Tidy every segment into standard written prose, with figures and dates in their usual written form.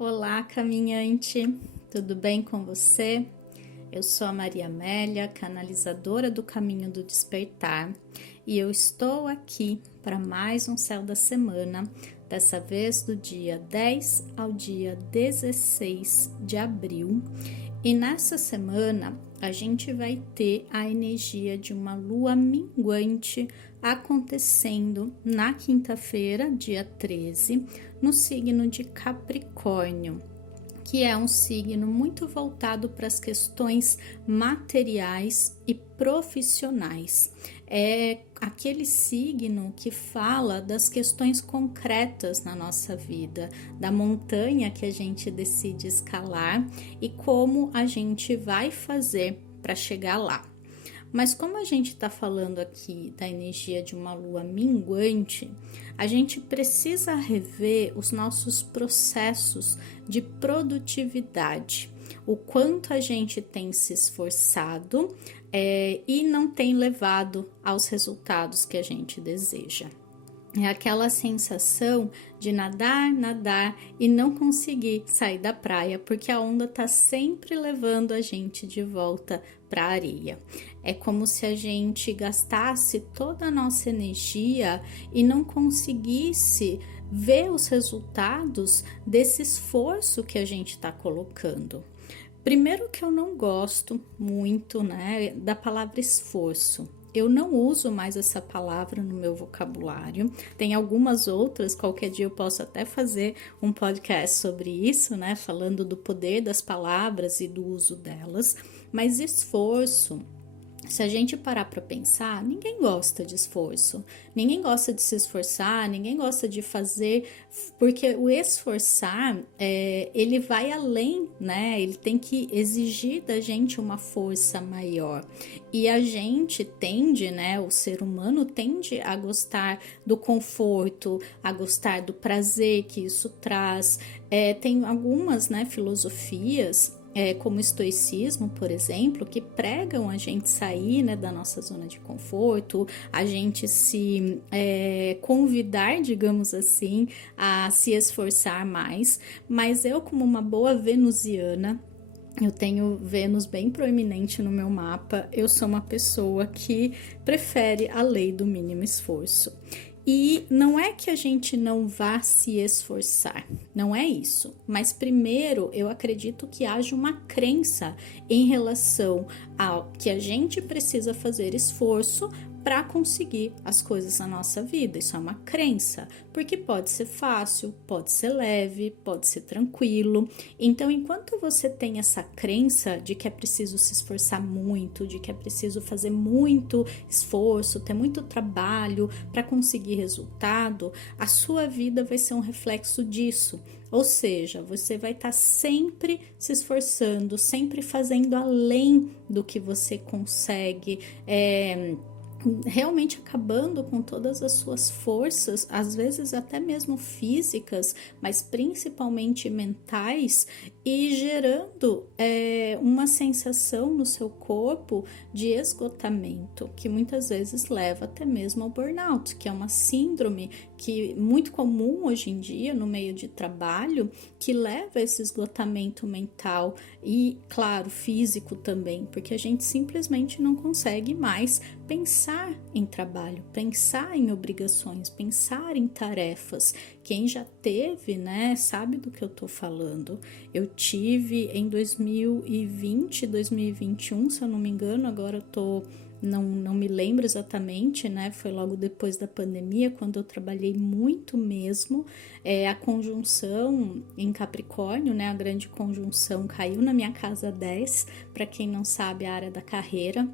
Olá, caminhante, tudo bem com você? Eu sou a Maria Amélia, canalizadora do Caminho do Despertar, e eu estou aqui para mais um Céu da Semana, dessa vez do dia 10 ao dia 16 de abril. E nessa semana a gente vai ter a energia de uma lua minguante acontecendo na quinta-feira, dia 13, no signo de Capricórnio, que é um signo muito voltado para as questões materiais e profissionais. É aquele signo que fala das questões concretas na nossa vida, da montanha que a gente decide escalar e como a gente vai fazer para chegar lá. Mas como a gente está falando aqui da energia de uma lua minguante, a gente precisa rever os nossos processos de produtividade, o quanto a gente tem se esforçado e não tem levado aos resultados que a gente deseja. É aquela sensação de nadar e não conseguir sair da praia, porque a onda está sempre levando a gente de volta para a areia. É como se a gente gastasse toda a nossa energia e não conseguisse ver os resultados desse esforço que a gente está colocando. Primeiro que eu não gosto muito, da palavra esforço. Eu não uso mais essa palavra no meu vocabulário. Tem algumas outras, qualquer dia eu posso até fazer um podcast sobre isso, falando do poder das palavras e do uso delas. Mas esforço, se a gente parar para pensar, ninguém gosta de esforço, ninguém gosta de se esforçar, ninguém gosta de fazer, porque o esforçar, ele vai além, ele tem que exigir da gente uma força maior. E a gente tende, o ser humano tende a gostar do conforto, a gostar do prazer que isso traz. Tem algumas, filosofias, como o estoicismo, por exemplo, que pregam a gente sair da nossa zona de conforto, a gente se convidar, digamos assim, a se esforçar mais. Mas eu, como uma boa venusiana, eu tenho Vênus bem proeminente no meu mapa, eu sou uma pessoa que prefere a lei do mínimo esforço. E não é que a gente não vá se esforçar, não é isso. Mas primeiro eu acredito que haja uma crença em relação ao que a gente precisa fazer esforço para conseguir as coisas na nossa vida. Isso é uma crença, porque pode ser fácil, pode ser leve, pode ser tranquilo. Então, enquanto você tem essa crença de que é preciso se esforçar muito, de que é preciso fazer muito esforço, ter muito trabalho para conseguir resultado, a sua vida vai ser um reflexo disso. Ou seja, você vai estar sempre se esforçando, sempre fazendo além do que você consegue, realmente acabando com todas as suas forças, às vezes até mesmo físicas, mas principalmente mentais, e gerando uma sensação no seu corpo de esgotamento, que muitas vezes leva até mesmo ao burnout, que é uma síndrome que muito comum hoje em dia no meio de trabalho, que leva a esse esgotamento mental e, claro, físico também, porque a gente simplesmente não consegue mais pensar em trabalho, pensar em obrigações, pensar em tarefas. Quem já teve, sabe do que eu tô falando. Eu tive em 2020, 2021, se eu não me engano, agora eu tô... Não me lembro exatamente, foi logo depois da pandemia, quando eu trabalhei muito mesmo. A conjunção em Capricórnio, a grande conjunção caiu na minha casa 10, para quem não sabe, a área da carreira.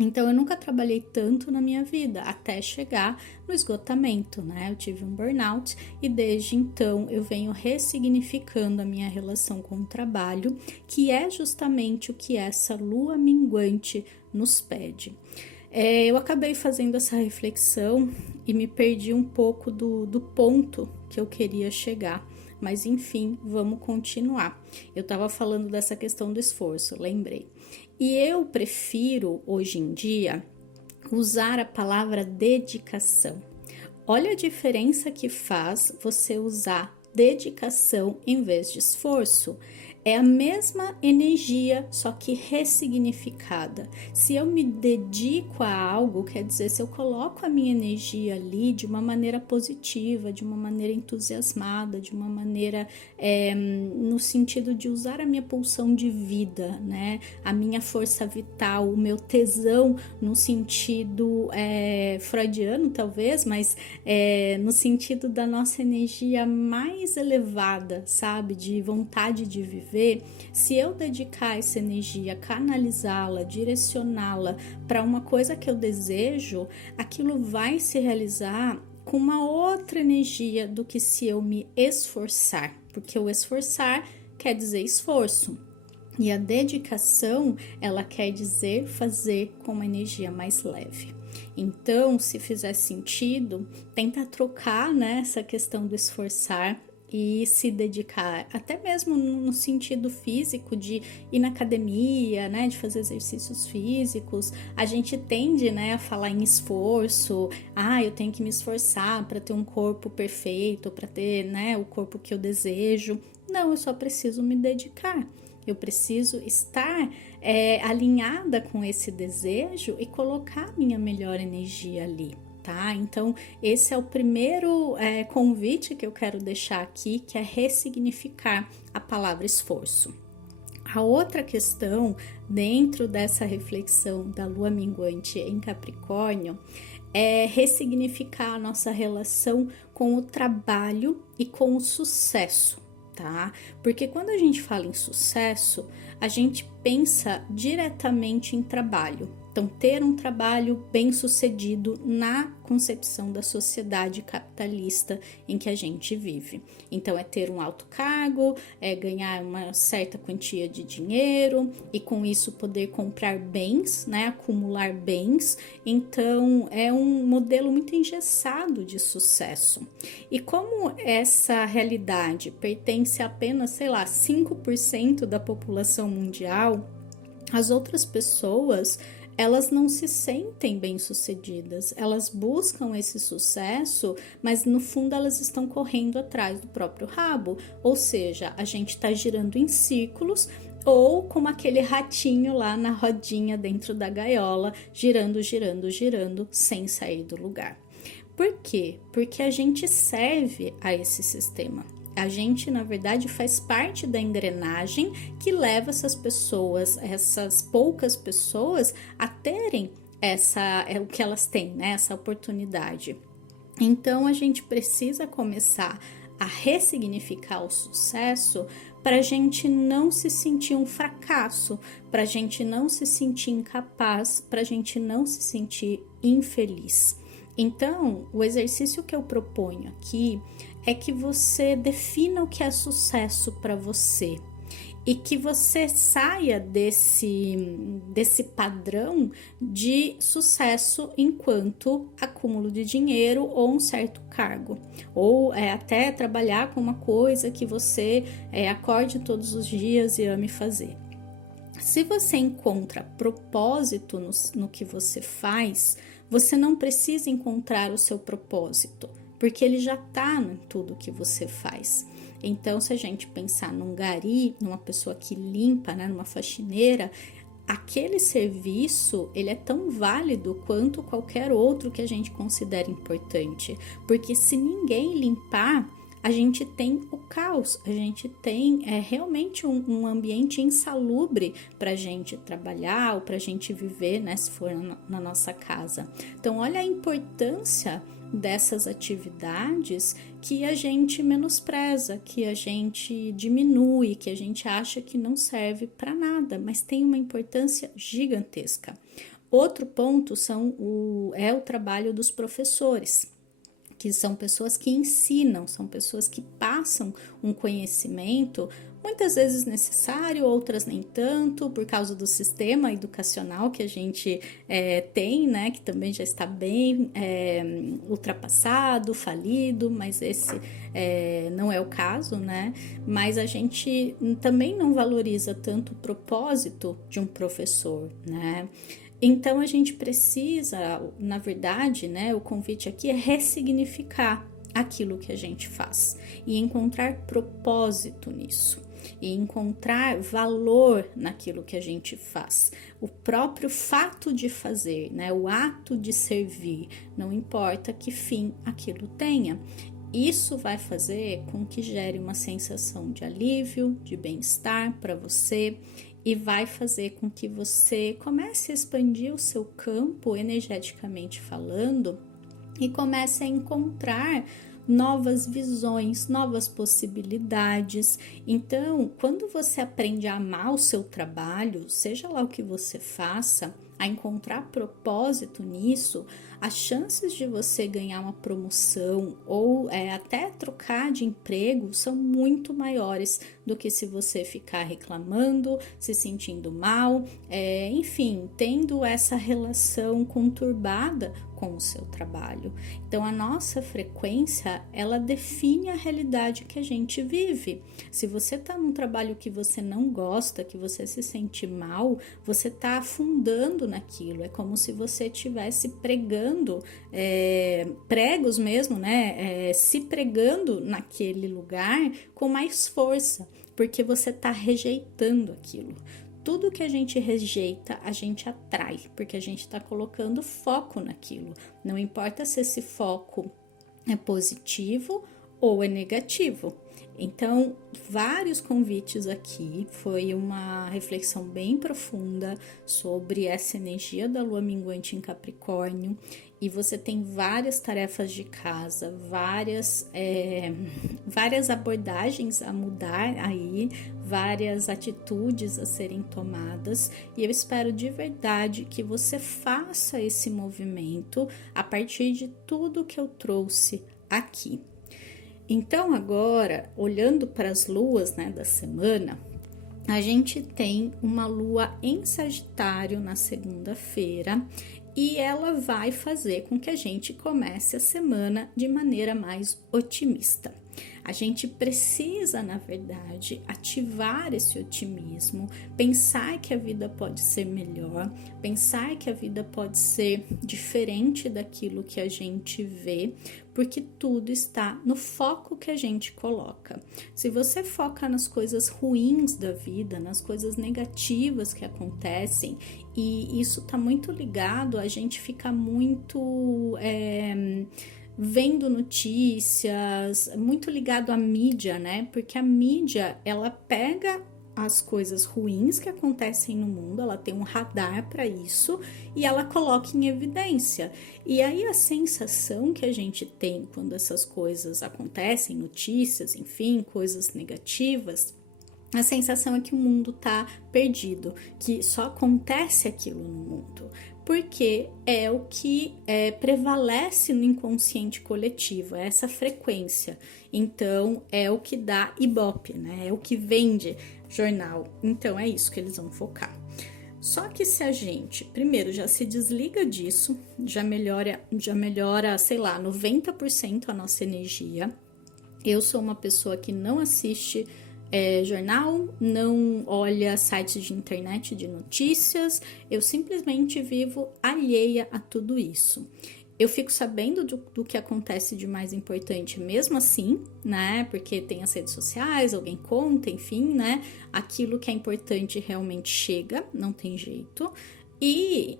Então, eu nunca trabalhei tanto na minha vida, até chegar no esgotamento, Eu tive um burnout e desde então eu venho ressignificando a minha relação com o trabalho, que é justamente o que essa lua minguante nos pede. Eu acabei fazendo essa reflexão e me perdi um pouco do ponto que eu queria chegar. Mas enfim, vamos continuar. Eu estava falando dessa questão do esforço, lembrei. E eu prefiro, hoje em dia, usar a palavra dedicação. Olha a diferença que faz você usar dedicação em vez de esforço. É a mesma energia, só que ressignificada. Se eu me dedico a algo, quer dizer, se eu coloco a minha energia ali de uma maneira positiva, de uma maneira entusiasmada, de uma maneira no sentido de usar a minha pulsão de vida, né? A minha força vital, o meu tesão no sentido freudiano, talvez, mas no sentido da nossa energia mais elevada, sabe? De vontade de viver. Se eu dedicar essa energia, canalizá-la, direcioná-la para uma coisa que eu desejo, aquilo vai se realizar com uma outra energia do que se eu me esforçar, porque o esforçar quer dizer esforço. E a dedicação, ela quer dizer fazer com uma energia mais leve. Então, se fizer sentido, tenta trocar, né, essa questão do esforçar e se dedicar, até mesmo no sentido físico de ir na academia, né, de fazer exercícios físicos. A gente tende, né, a falar em esforço, eu tenho que me esforçar para ter um corpo perfeito, para ter, né, o corpo que eu desejo. Não, eu só preciso me dedicar. Eu preciso estar alinhada com esse desejo e colocar minha melhor energia ali. Tá? Então, esse é o primeiro convite que eu quero deixar aqui, que é ressignificar a palavra esforço. A outra questão, dentro dessa reflexão da lua minguante em Capricórnio, é ressignificar a nossa relação com o trabalho e com o sucesso, tá? Porque quando a gente fala em sucesso, a gente pensa diretamente em trabalho. Então, ter um trabalho bem-sucedido na concepção da sociedade capitalista em que a gente vive. Então, é ter um alto cargo, é ganhar uma certa quantia de dinheiro e com isso poder comprar bens, né, acumular bens. Então, é um modelo muito engessado de sucesso. E como essa realidade pertence a apenas, 5% da população mundial, as outras pessoas, elas não se sentem bem-sucedidas, elas buscam esse sucesso, mas no fundo elas estão correndo atrás do próprio rabo, ou seja, a gente está girando em círculos ou como aquele ratinho lá na rodinha dentro da gaiola, girando, girando, girando, sem sair do lugar. Por quê? Porque a gente serve a esse sistema. A gente, na verdade, faz parte da engrenagem que leva essas pessoas, essas poucas pessoas, a terem o que elas têm, né? Essa oportunidade. Então, a gente precisa começar a ressignificar o sucesso para a gente não se sentir um fracasso, para a gente não se sentir incapaz, para a gente não se sentir infeliz. Então, o exercício que eu proponho aqui é que você defina o que é sucesso para você e que você saia desse padrão de sucesso enquanto acúmulo de dinheiro ou um certo cargo, ou até trabalhar com uma coisa que você acorde todos os dias e ame fazer. Se você encontra propósito no que você faz, você não precisa encontrar o seu propósito, porque ele já está em tudo que você faz. Então, se a gente pensar num gari, numa pessoa que limpa, né, numa faxineira, aquele serviço, ele é tão válido quanto qualquer outro que a gente considera importante. Porque se ninguém limpar, a gente tem o caos, a gente tem realmente um ambiente insalubre para a gente trabalhar ou para a gente viver, né, se for na nossa casa. Então, olha a importância dessas atividades que a gente menospreza, que a gente diminui, que a gente acha que não serve para nada, mas tem uma importância gigantesca. Outro ponto é o trabalho dos professores, que são pessoas que ensinam, são pessoas que passam um conhecimento, muitas vezes necessário, outras nem tanto, por causa do sistema educacional que a gente tem, né, que também já está bem ultrapassado, falido, mas esse não é o caso, né? Mas a gente também não valoriza tanto o propósito de um professor, né? Então, a gente precisa, na verdade, né, o convite aqui é ressignificar aquilo que a gente faz e encontrar propósito nisso. E encontrar valor naquilo que a gente faz. O próprio fato de fazer, né? O ato de servir, não importa que fim aquilo tenha. Isso vai fazer com que gere uma sensação de alívio, de bem-estar para você e vai fazer com que você comece a expandir o seu campo energeticamente falando e comece a encontrar novas visões, novas possibilidades. Então, quando você aprende a amar o seu trabalho, seja lá o que você faça, a encontrar propósito nisso, as chances de você ganhar uma promoção ou até trocar de emprego são muito maiores do que se você ficar reclamando, se sentindo mal, enfim, tendo essa relação conturbada com o seu trabalho. Então, a nossa frequência, ela define a realidade que a gente vive. Se você está num trabalho que você não gosta, que você se sente mal, você está afundando naquilo. É como se você estivesse pregando, pregos mesmo, né? Se pregando naquele lugar com mais força, porque você está rejeitando aquilo. Tudo que a gente rejeita, a gente atrai, porque a gente está colocando foco naquilo. Não importa se esse foco é positivo ou é negativo. Então, vários convites aqui, foi uma reflexão bem profunda sobre essa energia da lua minguante em Capricórnio, e você tem várias tarefas de casa, várias abordagens a mudar aí, várias atitudes a serem tomadas, e eu espero de verdade que você faça esse movimento a partir de tudo que eu trouxe aqui. Então agora, olhando para as luas, né, da semana, a gente tem uma lua em Sagitário na segunda-feira e ela vai fazer com que a gente comece a semana de maneira mais otimista. A gente precisa, na verdade, ativar esse otimismo, pensar que a vida pode ser melhor, pensar que a vida pode ser diferente daquilo que a gente vê, porque tudo está no foco que a gente coloca. Se você foca nas coisas ruins da vida, nas coisas negativas que acontecem, e isso está muito ligado a gente ficar muito vendo notícias, muito ligado à mídia, né? Porque a mídia, ela pega as coisas ruins que acontecem no mundo, ela tem um radar para isso e ela coloca em evidência. E aí a sensação que a gente tem quando essas coisas acontecem, notícias, enfim, coisas negativas, a sensação é que o mundo tá perdido, que só acontece aquilo no mundo, porque é o que prevalece no inconsciente coletivo, é essa frequência. Então, é o que dá Ibope, né? É o que vende jornal. Então, é isso que eles vão focar. Só que se a gente, primeiro, já se desliga disso, já melhora, sei lá, 90% a nossa energia. Eu sou uma pessoa que não assiste jornal, não olha sites de internet de notícias, eu simplesmente vivo alheia a tudo isso. Eu fico sabendo do que acontece de mais importante mesmo assim, né? Porque tem as redes sociais, alguém conta, enfim, né? Aquilo que é importante realmente chega, não tem jeito. E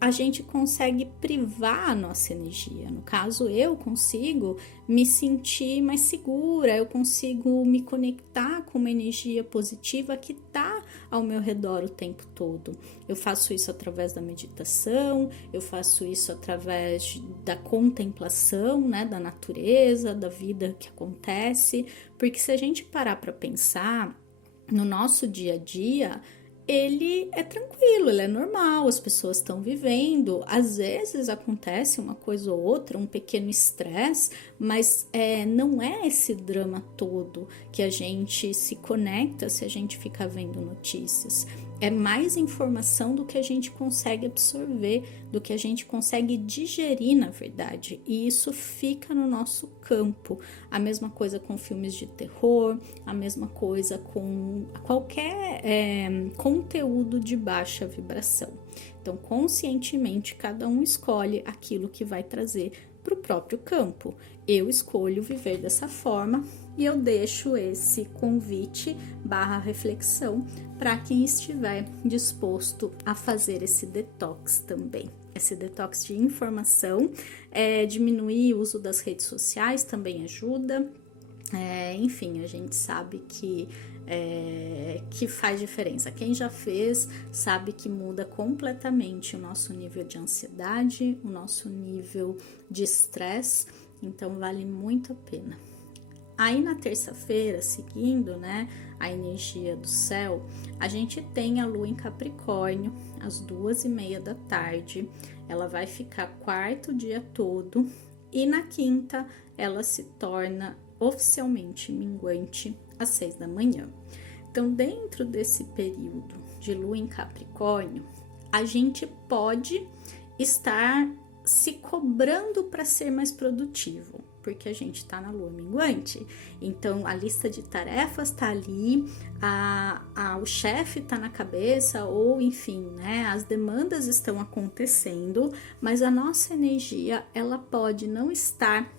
a gente consegue privar a nossa energia. No caso, eu consigo me sentir mais segura, eu consigo me conectar com uma energia positiva que está ao meu redor o tempo todo. Eu faço isso através da meditação, eu faço isso através da contemplação, né, da natureza, da vida que acontece, porque se a gente parar para pensar no nosso dia a dia, ele é tranquilo, ele é normal, as pessoas estão vivendo, às vezes acontece uma coisa ou outra, um pequeno estresse, mas não é esse drama todo que a gente se conecta se a gente ficar vendo notícias. É mais informação do que a gente consegue absorver, do que a gente consegue digerir, na verdade, e isso fica no nosso campo. A mesma coisa com filmes de terror, a mesma coisa com qualquer conteúdo de baixa vibração. Então, conscientemente, cada um escolhe aquilo que vai trazer para o próprio campo. Eu escolho viver dessa forma e eu deixo esse convite / reflexão para quem estiver disposto a fazer esse detox também. Esse detox de informação, diminuir o uso das redes sociais também ajuda. Enfim, a gente sabe que faz diferença. Quem já fez sabe que muda completamente o nosso nível de ansiedade, o nosso nível de estresse, então vale muito a pena. Aí na terça-feira, seguindo, né, a energia do céu, a gente tem a lua em Capricórnio, às 2h30 da tarde, ela vai ficar quarto dia todo, e na quinta ela se torna oficialmente minguante às 6 da manhã. Então, dentro desse período de lua em Capricórnio, a gente pode estar se cobrando para ser mais produtivo, porque a gente está na lua minguante. Então, a lista de tarefas está ali, o chefe está na cabeça, ou enfim, né, as demandas estão acontecendo, mas a nossa energia, ela pode não estar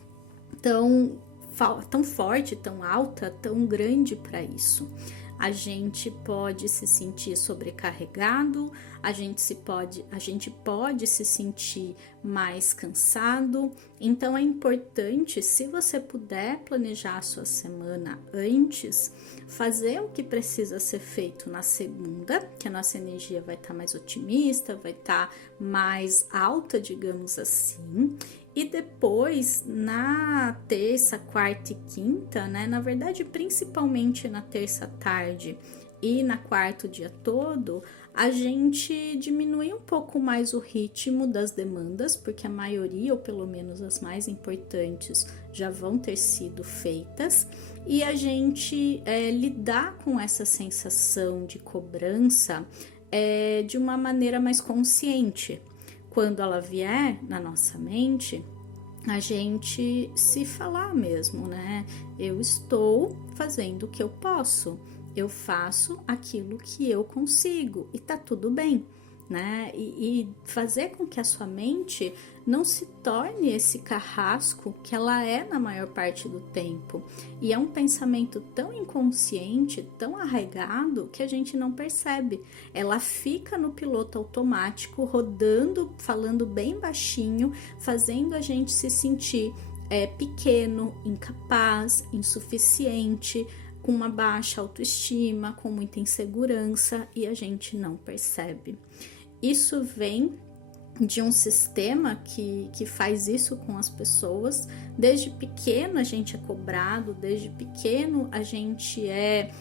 tão forte, tão alta, tão grande para isso. A gente pode se sentir sobrecarregado, a gente pode se sentir mais cansado. Então é importante, se você puder planejar a sua semana antes, fazer o que precisa ser feito na segunda, que a nossa energia vai estar mais otimista, vai estar mais alta, digamos assim. E depois, na terça, quarta e quinta, né? Na verdade, principalmente na terça tarde e na quarta o dia todo, a gente diminui um pouco mais o ritmo das demandas, porque a maioria, ou pelo menos as mais importantes, já vão ter sido feitas, e a gente lidar com essa sensação de cobrança de uma maneira mais consciente. Quando ela vier na nossa mente, a gente se falar mesmo, né? Eu estou fazendo o que eu posso, eu faço aquilo que eu consigo e tá tudo bem, né? E fazer com que a sua mente não se torne esse carrasco que ela é na maior parte do tempo. E é um pensamento tão inconsciente, tão arraigado, que a gente não percebe. Ela fica no piloto automático, rodando, falando bem baixinho, fazendo a gente se sentir pequeno, incapaz, insuficiente, com uma baixa autoestima, com muita insegurança, e a gente não percebe. Isso vem de um sistema que faz isso com as pessoas. Desde pequeno a gente é cobrado, desde pequeno a gente é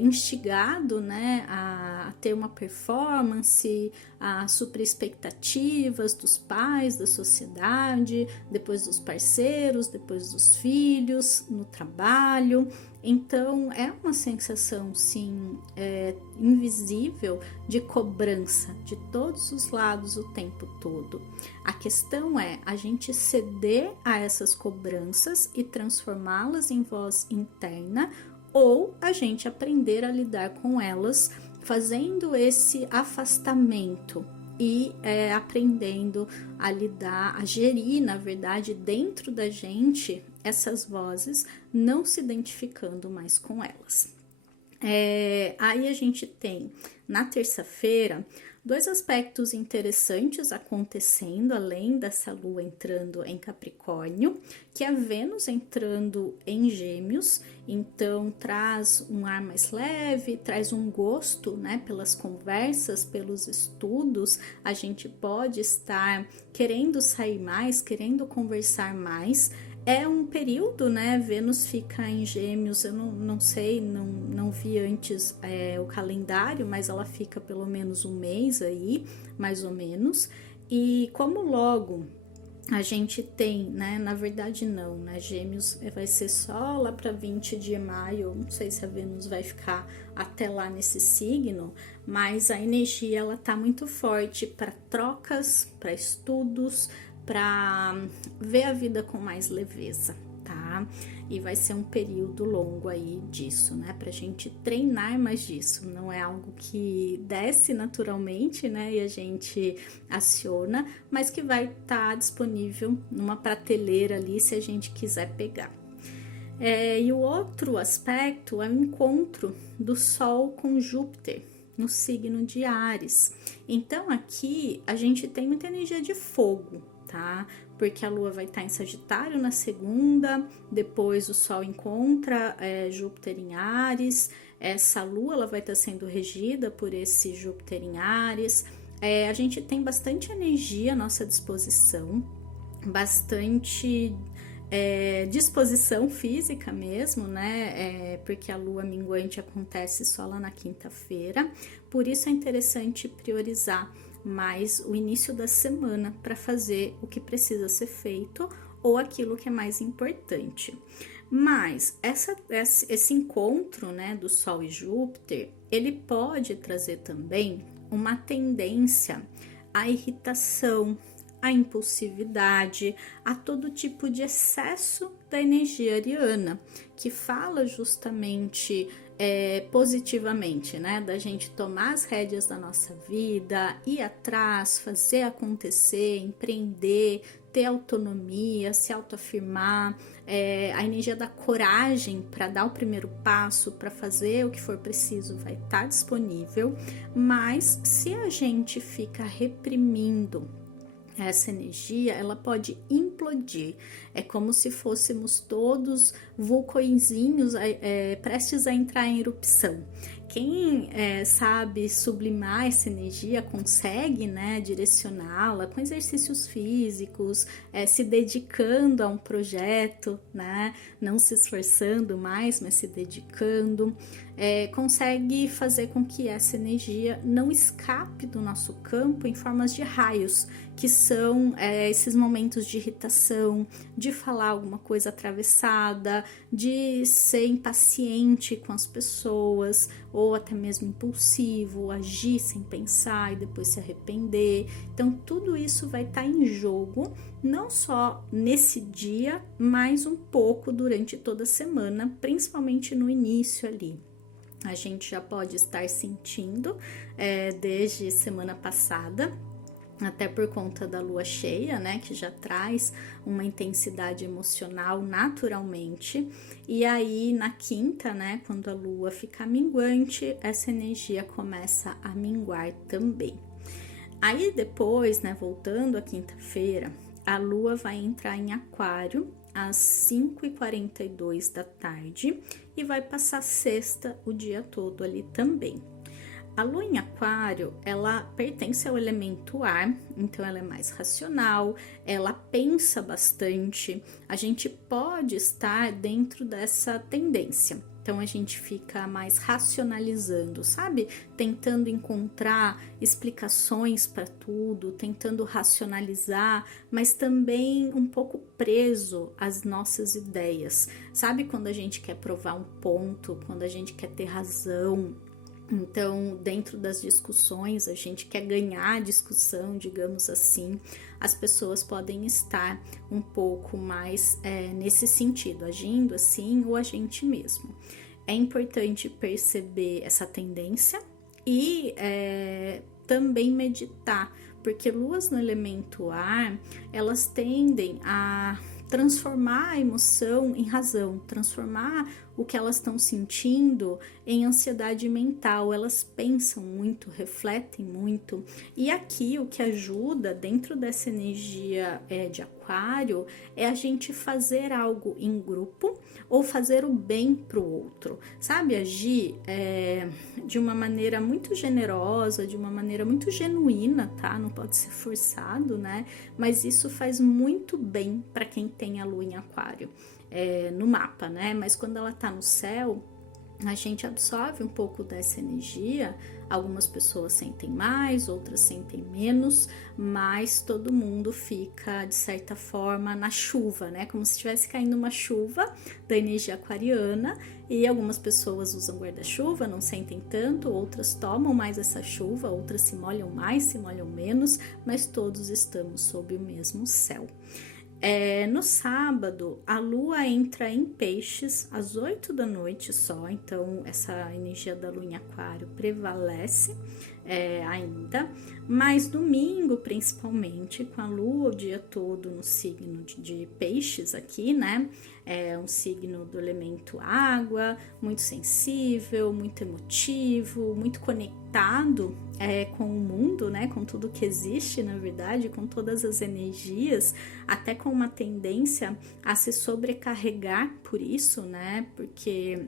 instigado, né, a ter uma performance, a suprir expectativas dos pais, da sociedade, depois dos parceiros, depois dos filhos, no trabalho. Então é uma sensação, sim, invisível de cobrança de todos os lados o tempo todo. A questão é a gente ceder a essas cobranças e transformá-las em voz interna, ou a gente aprender a lidar com elas, fazendo esse afastamento e aprendendo a lidar, a gerir, na verdade, dentro da gente, essas vozes, não se identificando mais com elas. Aí a gente tem, na terça-feira, 2 aspectos interessantes acontecendo, além dessa lua entrando em Capricórnio, que é a Vênus entrando em Gêmeos, então traz um ar mais leve, traz um gosto, né, pelas conversas, pelos estudos. A gente pode estar querendo sair mais, querendo conversar mais. É um período, né? Vênus fica em Gêmeos, eu não sei, não vi antes o calendário, mas ela fica pelo menos um mês aí, mais ou menos. E como logo a gente tem, né? Na verdade não, né? Gêmeos vai ser só lá para 20 de maio, não sei se a Vênus vai ficar até lá nesse signo, mas a energia ela tá muito forte para trocas, para estudos, para ver a vida com mais leveza, tá? E vai ser um período longo aí disso, né? Pra gente treinar mais disso. Não é algo que desce naturalmente, né? E a gente aciona, mas que vai estar disponível numa prateleira ali se a gente quiser pegar. E o outro aspecto é o encontro do Sol com Júpiter no signo de Áries. Então aqui a gente tem muita energia de fogo, tá? Porque a Lua vai estar em Sagitário na segunda, depois o Sol encontra Júpiter em Áries. Essa Lua ela vai estar sendo regida por esse Júpiter em Áries. A gente tem bastante energia à nossa disposição, bastante disposição física mesmo, né? Porque a lua minguante acontece só lá na quinta-feira, por isso é interessante priorizar mais o início da semana para fazer o que precisa ser feito ou aquilo que é mais importante. Mas esse encontro, né, do Sol e Júpiter, ele pode trazer também uma tendência à irritação, a impulsividade, a todo tipo de excesso da energia ariana, que fala justamente positivamente, né? Da gente tomar as rédeas da nossa vida, ir atrás, fazer acontecer, empreender, ter autonomia, se autoafirmar, a energia da coragem para dar o primeiro passo, para fazer o que for preciso, vai estar disponível, mas se a gente fica reprimindo essa energia, ela pode implodir. É como se fôssemos todos vulcõezinhos prestes a entrar em erupção. Quem sabe sublimar essa energia consegue, né, direcioná-la com exercícios físicos, se dedicando a um projeto, né, não se esforçando mais, mas se dedicando, consegue fazer com que essa energia não escape do nosso campo em formas de raios, que são esses momentos de irritação, de falar alguma coisa atravessada, de ser impaciente com as pessoas, ou até mesmo impulsivo, agir sem pensar e depois se arrepender. Então tudo isso vai estar em jogo, não só nesse dia, mas um pouco durante toda a semana, principalmente no início ali. A gente já pode estar sentindo desde semana passada, até por conta da lua cheia, né, que já traz uma intensidade emocional naturalmente. E aí na quinta, né, quando a lua ficar minguante, essa energia começa a minguar também. Aí depois, né, voltando à quinta-feira, a lua vai entrar em Aquário às 5h42 da tarde e vai passar sexta o dia todo ali também. A lua em Aquário, ela pertence ao elemento ar, então ela é mais racional, ela pensa bastante, a gente pode estar dentro dessa tendência. Então a gente fica mais racionalizando, sabe? Tentando encontrar explicações para tudo, tentando racionalizar, mas também um pouco preso às nossas ideias. Sabe quando a gente quer provar um ponto, quando a gente quer ter razão? Então, dentro das discussões, a gente quer ganhar a discussão, digamos assim, as pessoas podem estar um pouco mais nesse sentido, agindo assim ou a gente mesmo. É importante perceber essa tendência e também meditar, porque luas no elemento ar, elas tendem a transformar a emoção em razão, transformar o que elas estão sentindo em ansiedade mental. Elas pensam muito, refletem muito, e aqui o que ajuda dentro dessa energia de Aquário é a gente fazer algo em grupo ou fazer o bem para o outro, sabe? Agir de uma maneira muito generosa, de uma maneira muito genuína, tá? Não pode ser forçado, né? Mas isso faz muito bem para quem tem a lua em Aquário no mapa, né? Mas quando ela tá no céu, a gente absorve um pouco dessa energia. Algumas pessoas sentem mais, outras sentem menos, mas todo mundo fica, de certa forma, na chuva, né? Como se estivesse caindo uma chuva da energia aquariana, e algumas pessoas usam guarda-chuva, não sentem tanto, outras tomam mais essa chuva, outras se molham mais, se molham menos, mas todos estamos sob o mesmo céu. No sábado, a lua entra em peixes às 8 da noite só, então essa energia da lua em aquário prevalece ainda, mas domingo, principalmente, com a lua o dia todo no signo de peixes aqui, né? É um signo do elemento água, muito sensível, muito emotivo, muito conectado com o mundo, né? Com tudo que existe, na verdade, com todas as energias, até com uma tendência a se sobrecarregar por isso, né? Porque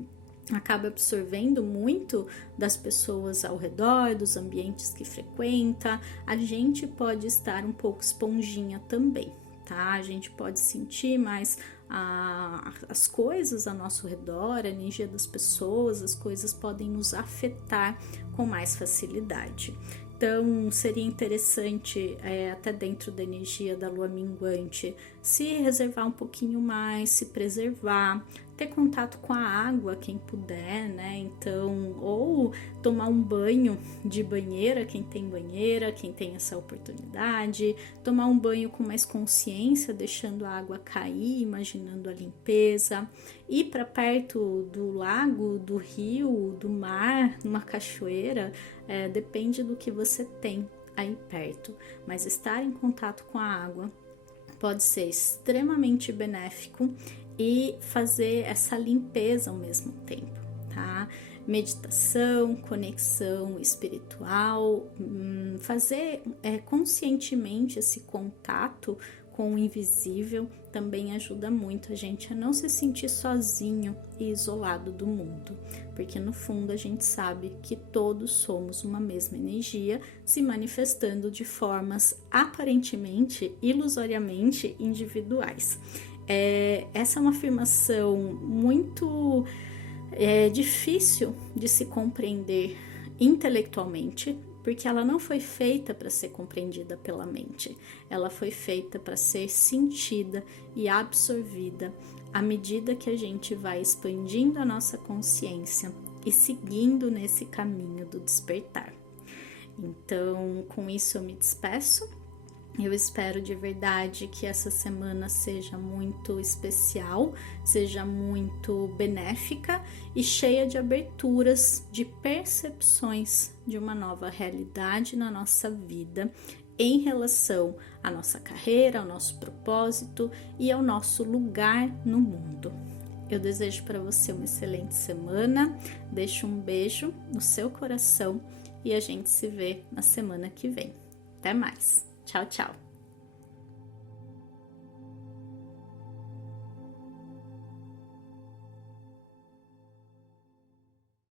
acaba absorvendo muito das pessoas ao redor, dos ambientes que frequenta. A gente pode estar um pouco esponjinha também, tá? A gente pode sentir mais as coisas ao nosso redor, a energia das pessoas, as coisas podem nos afetar com mais facilidade. Então, seria interessante, até dentro da energia da lua minguante, se reservar um pouquinho mais, se preservar, ter contato com a água, quem puder, né? Então, ou tomar um banho de banheira, quem tem essa oportunidade, tomar um banho com mais consciência, deixando a água cair, imaginando a limpeza, ir para perto do lago, do rio, do mar, numa cachoeira, depende do que você tem aí perto, mas estar em contato com a água pode ser extremamente benéfico e fazer essa limpeza ao mesmo tempo, tá? Meditação, conexão espiritual, fazer conscientemente esse contato com o invisível também ajuda muito a gente a não se sentir sozinho e isolado do mundo, porque no fundo a gente sabe que todos somos uma mesma energia se manifestando de formas aparentemente, ilusoriamente individuais. Essa é uma afirmação muito difícil de se compreender intelectualmente, porque ela não foi feita para ser compreendida pela mente, ela foi feita para ser sentida e absorvida à medida que a gente vai expandindo a nossa consciência e seguindo nesse caminho do despertar. Então, com isso eu me despeço. Eu espero de verdade que essa semana seja muito especial, seja muito benéfica e cheia de aberturas, de percepções de uma nova realidade na nossa vida em relação à nossa carreira, ao nosso propósito e ao nosso lugar no mundo. Eu desejo para você uma excelente semana, deixo um beijo no seu coração e a gente se vê na semana que vem. Até mais! Tchau, tchau!